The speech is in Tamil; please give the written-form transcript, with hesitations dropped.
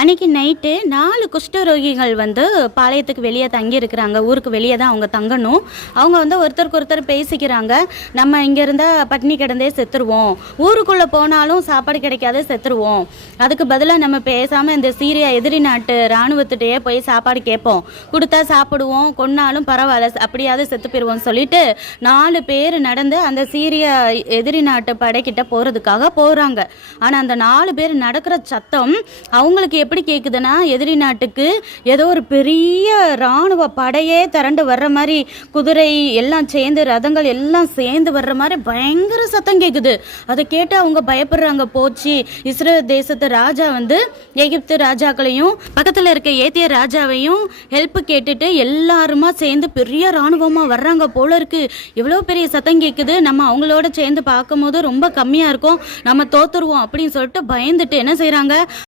அன்னைக்கு நைட்டு 4 குஷ்டரோகிகள் வந்து பாளையத்துக்கு வெளியே தங்கி இருக்கிறாங்க. ஊருக்கு வெளியே தான் அவங்க தங்கணும். அவங்க வந்து ஒருத்தருக்கு ஒருத்தர் பேசிக்கிறாங்க. நம்ம இங்கே இருந்தால் பட்டினி கிடந்தே செத்துருவோம், ஊருக்குள்ளே போனாலும் சாப்பாடு கிடைக்காத செத்துருவோம், அதுக்கு பதிலாக நம்ம பேசாமல் இந்த சீரியா எதிரி நாட்டு இராணுவத்திட்டையே போய் சாப்பாடு கேட்போம், கொடுத்தா சாப்பிடுவோம், கொன்னாலும் பரவாயில்ல, அப்படியாவது செத்து போயிடுவோம் சொல்லிட்டு 4 பேர் நடந்து அந்த சீரியா எதிரி நாட்டு படைக்கிட்ட போகிறதுக்காக போகிறாங்க. ஆனால் அந்த 4 பேர் நடக்கிற சத்தம் அவங்களுக்கு எப்படி கேட்குதுன்னா, எதிரி நாட்டுக்கு ஏதோ ஒரு பெரிய இராணுவ படையே திரண்டு வர்ற மாதிரி, குதிரை எல்லாம் சேர்ந்து, ரதங்கள் எல்லாம் சேர்ந்து வர்ற மாதிரி பயங்கர சத்தம் கேட்குது. அதை கேட்டு அவங்க பயப்படுறாங்க. போச்சு, இஸ்ரேல் தேசத்து ராஜா வந்து எகிப்து ராஜாக்களையும் பக்கத்தில் இருக்க ஏத்திய ராஜாவையும் ஹெல்ப் கேட்டுட்டு எல்லாருமா சேர்ந்து பெரிய இராணுவமாக வர்றாங்க போல இருக்கு. எவ்வளோ பெரிய சத்தம் கேட்குது, நம்ம அவங்களோட சேர்ந்து பார்க்கும்போது ரொம்ப கம்மியாக இருக்கும், நம்ம தோத்துருவோம் அப்படின்னு சொல்லிட்டு பயந்துட்டு என்ன செய்கிறாங்க,